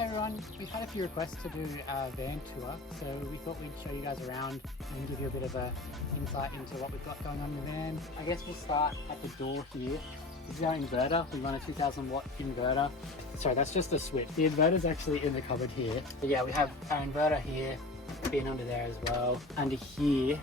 Hi everyone, we've had a few requests to do a van tour, so we thought we'd show you guys around and give you a bit of a insight into what we've got going on in the van. I guess we'll start at the door here. This is our inverter. We run a 2000 watt inverter. Sorry, that's just a switch. The inverter's actually in the cupboard here. But yeah, we have our inverter here, bin under there as well. Under here,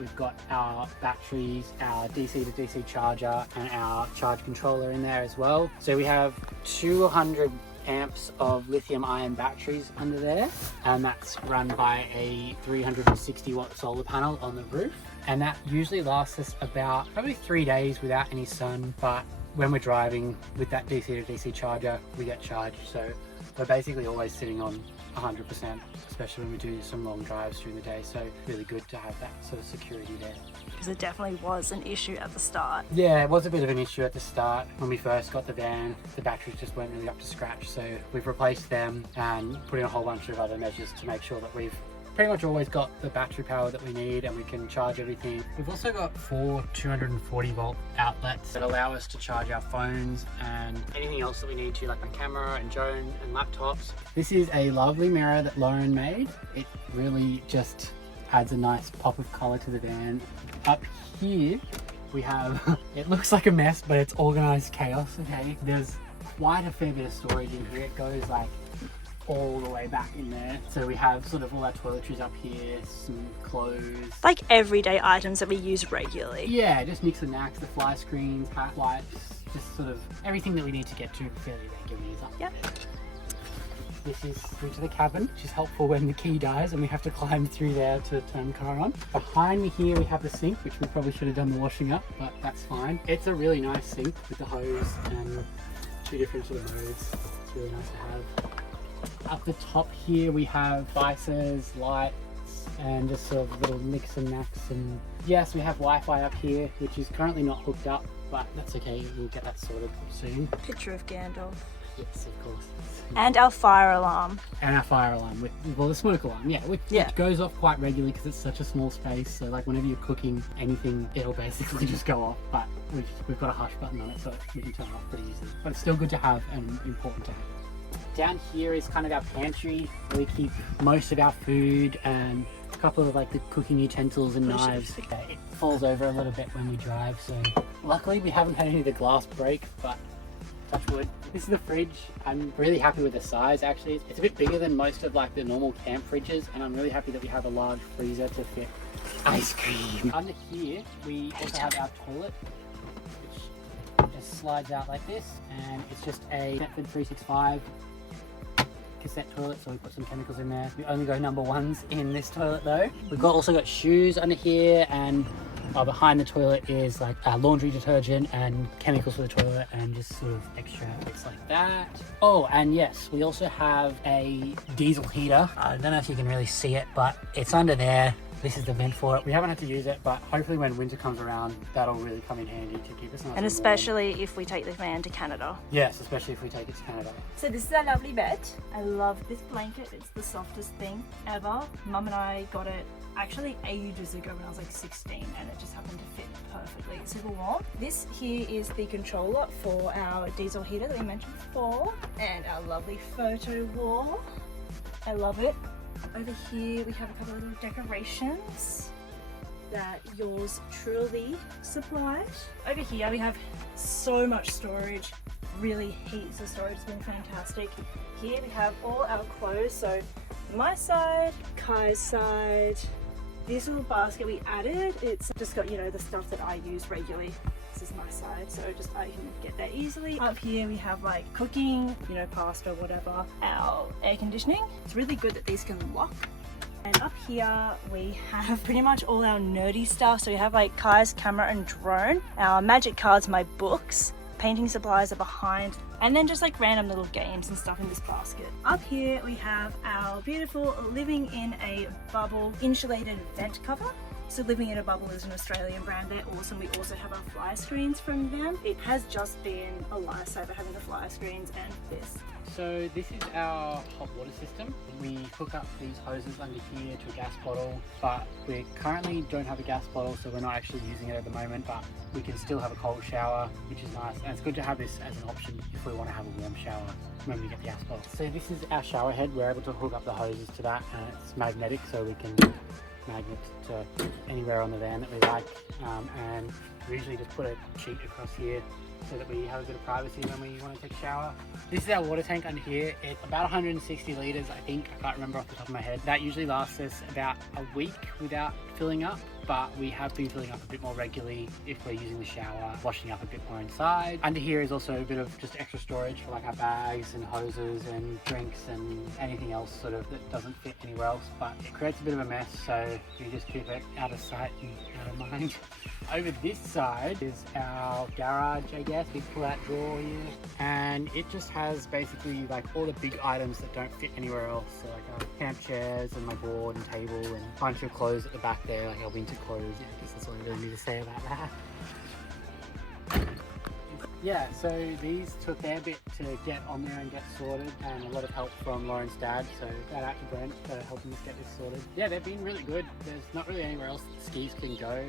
we've got our batteries, our DC to DC charger, and our charge controller in there as well. So we have 200 amps of lithium ion batteries under there, and that's run by a 360 watt solar panel on the roof, and that usually lasts us about probably 3 days without any sun. But when we're driving with that DC to DC charger, we get charged, so we're basically always sitting on 100%, especially when we do some long drives during the day. So really good to have that sort of security there. Because it definitely was an issue at the start. Yeah, it was a bit of an issue at the start. When we first got the van, the batteries just weren't really up to scratch. So we've replaced them and put in a whole bunch of other measures to make sure that we've pretty much always got the battery power that we need and we can charge everything. We've also got 4 240 volt outlets that allow us to charge our phones and anything else that we need to, like my camera and drone and laptops. This is a lovely mirror that Lauren made. It really just adds a nice pop of color to the van. Up here we have, it looks like a mess, but it's organized chaos, okay? There's quite a fair bit of storage in here. It goes like all the way back in there. So we have sort of all our toiletries up here, some clothes. Like everyday items that we use regularly. Yeah, just mix and max, the fly screens, hat wipes, just sort of everything that we need to get to fairly regularly is up there. This is through to the cabin, which is helpful when the key dies and we have to climb through there to turn the car on. Behind me here we have the sink, which we probably should have done the washing up, but that's fine. It's a really nice sink with the hose and 2 different sort of modes. It's really nice to have. Up the top here we have devices, lights, and just sort of little mix and max. And yes, we have Wi-Fi up here, which is currently not hooked up, but that's okay, we'll get that sorted soon. Picture of Gandalf. Yes, of course. And our fire alarm. And our fire alarm, well, the smoke alarm, yeah, which goes off quite regularly because it's such a small space. So like whenever you're cooking anything, it'll basically just go off, but we've got a hush button on it so we can turn it off pretty easily. But it's still good to have and important to have. Down here is kind of our pantry where we keep most of our food and a couple of like the cooking utensils and knives. It falls over a little bit when we drive, so luckily we haven't had any of the glass break, but touch wood. This is the fridge. I'm really happy with the size actually. It's a bit bigger than most of like the normal camp fridges, and I'm really happy that we have a large freezer to fit ice cream. Under here we also have our toilet, which just slides out like this, and it's just a Netflix 365 cassette toilet, so we put some chemicals in there. We only go number ones in this toilet though. We've also got shoes under here, and behind the toilet is like laundry detergent and chemicals for the toilet and just sort of extra bits like that. Oh, and yes, we also have a diesel heater. I don't know if you can really see it, but it's under there. This is the vent for it. We haven't had to use it, but hopefully when winter comes around, that'll really come in handy to keep us nice and especially warm. If we take the van to Canada. Yes, especially if we take it to Canada. So this is our lovely bed. I love this blanket. It's the softest thing ever. Mum and I got it actually ages ago when I was like 16, and it just happened to fit perfectly. It's super warm. This here is the controller for our diesel heater that we mentioned before, and our lovely photo wall. I love it. Over here we have a couple of little decorations that yours truly supplied. Over here we have so much storage, really heaps of storage. It's been fantastic. Here we have all our clothes, so my side, Kai's side. This little basket we added, it's just got, you know, the stuff that I use regularly. This is my side, so just I can get there easily. Up here we have like cooking, you know, pasta, whatever. Our air conditioning. It's really good that these can lock. And up here we have pretty much all our nerdy stuff. So we have like Kai's camera and drone, our magic cards, my books, painting supplies are behind, and then just like random little games and stuff in this basket. Up here we have our beautiful living in a bubble insulated vent cover. So Living in a Bubble is an Australian brand. They're awesome. We also have our fly screens from them. It has just been a lifesaver having the fly screens and this. So this is our hot water system. We hook up these hoses under here to a gas bottle, but we currently don't have a gas bottle, so we're not actually using it at the moment, but we can still have a cold shower, which is nice. And it's good to have this as an option if we want to have a warm shower when we get the gas bottle. So this is our shower head. We're able to hook up the hoses to that, and it's magnetic, so we can magnet to anywhere on the van that we like. And we usually just put a sheet across here so that we have a bit of privacy when we want to take a shower. This is our water tank under here. It's about 160 litres, I think. I can't remember off the top of my head. That usually lasts us about a week without filling up, but we have been filling up a bit more regularly if we're using the shower, washing up a bit more inside. Under here is also a bit of just extra storage for like our bags and hoses and drinks and anything else sort of that doesn't fit anywhere else, but it creates a bit of a mess, so we just keep it out of sight and out of mind. Over this side is our garage, I guess, big pull-out drawer here, and it just has basically like all the big items that don't fit anywhere else, so like our camp chairs and my board and table and a bunch of clothes at the back there, like our winter clothes. Yeah, I guess that's all I really need to say about that. Yeah, so these took their bit to get on there and get sorted, and a lot of help from Lauren's dad, so shout out to Brent for helping us get this sorted. Yeah, they've been really good. There's not really anywhere else that skis can go.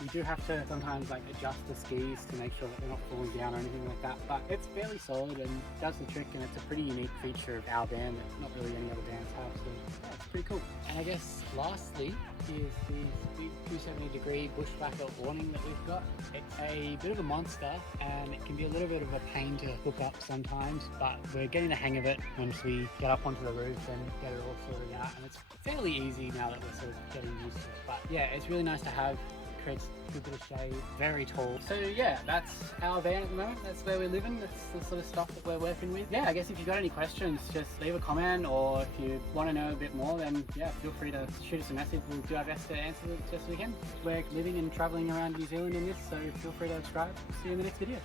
We do have to sometimes like adjust the skis to make sure that they're not falling down or anything like that, but it's fairly solid and does the trick, and it's a pretty unique feature of our van that not really any other vans have, so yeah, it's pretty cool. And I guess lastly is this big 270-degree bushwhacker awning that we've got. It's a bit of a monster, and it can be a little bit of a pain to hook up sometimes, but we're getting the hang of it once we get up onto the roof and get it all sorted out, and it's fairly easy now that we're sort of getting used to it. But yeah, it's really nice to have. It creates a good bit of shade, very tall. So yeah, that's our van at the moment. That's where we're living. That's the sort of stuff that we're working with. Yeah, I guess if you've got any questions, just leave a comment, or if you want to know a bit more, then yeah, feel free to shoot us a message. We'll do our best to answer it as best we can. We're living and traveling around New Zealand in this, so feel free to subscribe. See you in the next video.